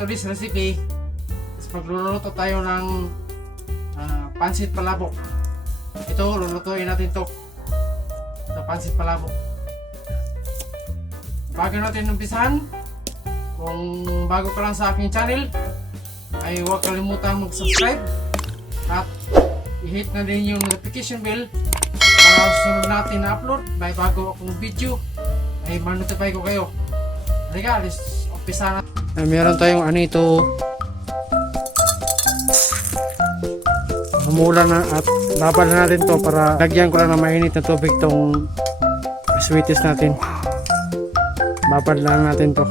today's recipe is magluluto tayo ng Pancit Palabok. Ito, lulutuin natin to. Ito, Pancit Palabok. Bago natin umpisahan, kung bago ka lang sa aking channel, ay huwag kalimutan mag-subscribe at i-hit na din yung notification bell para sunod natin na upload may bago akong video ay ma-notify ko kayo. Halika, let's umpisa na. Meron tayong ano ito, umulan na at babal na natin to para lagyan ko lang ng mainit na tubig tong sweeties natin. Babal lang natin to.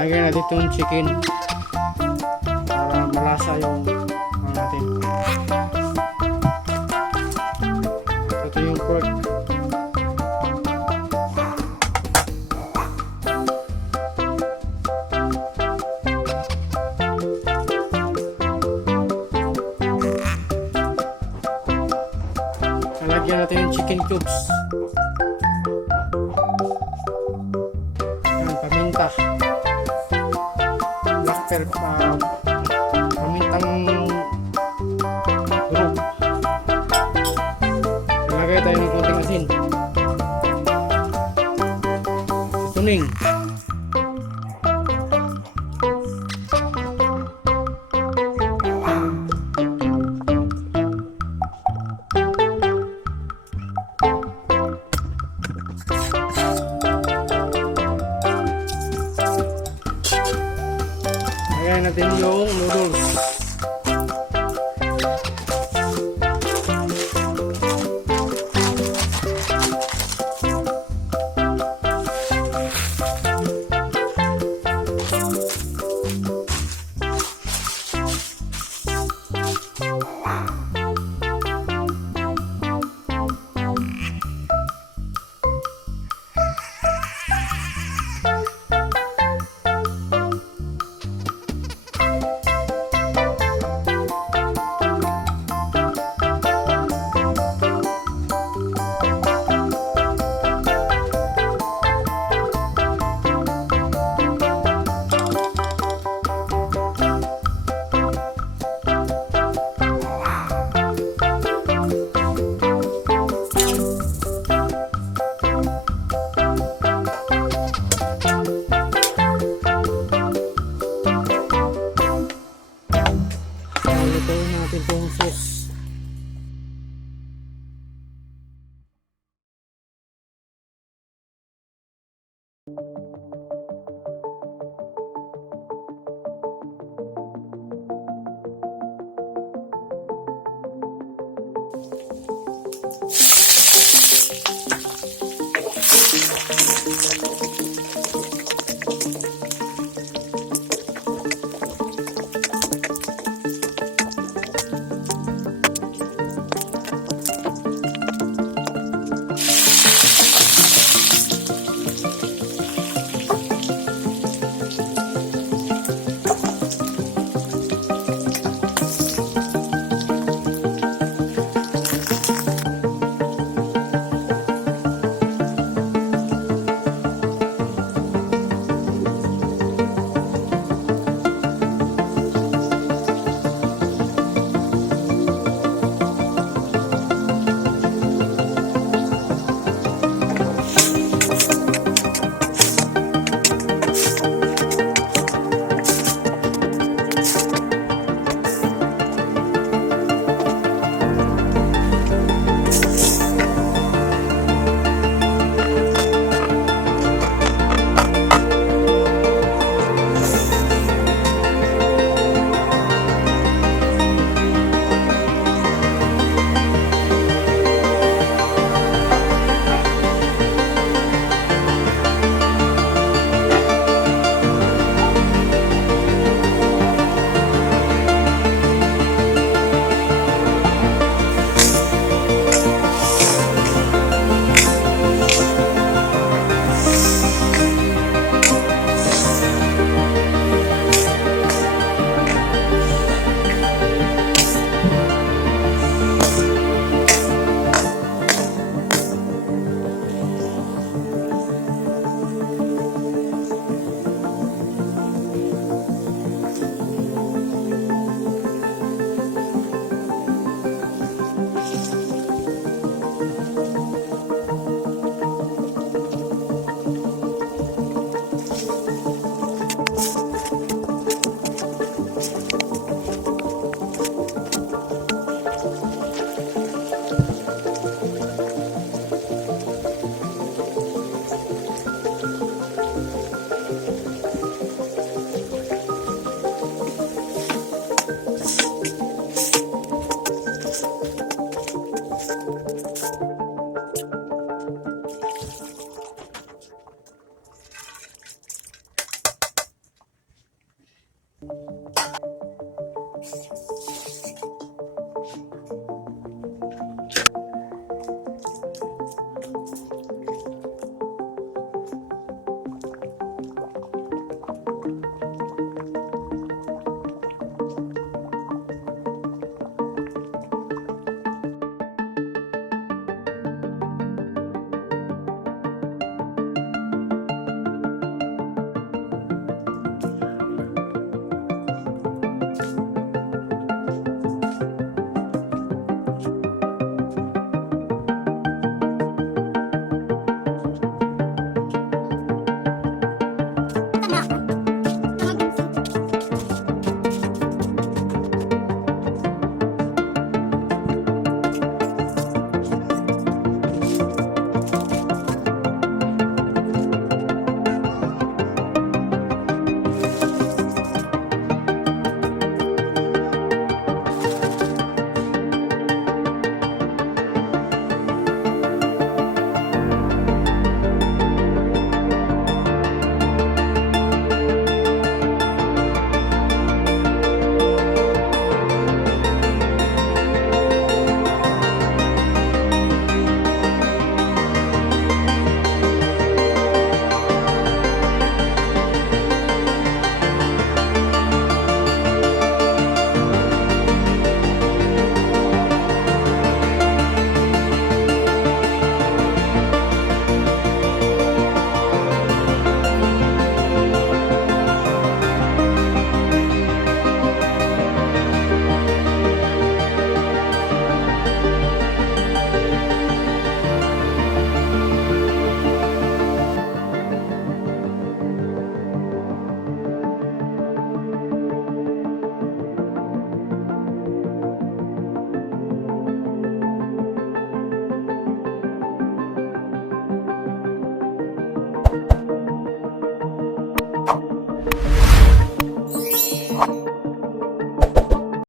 Lagyan natin itong chicken para malasa yung natin. Ito yung pork. Lagyan natin yung chicken cubes. Yan, paminta. Pamintang durog. Ilagay tayo ng konting asin. Tuning. Lagyan natin yung noodles. Lutuin natin itong sauce.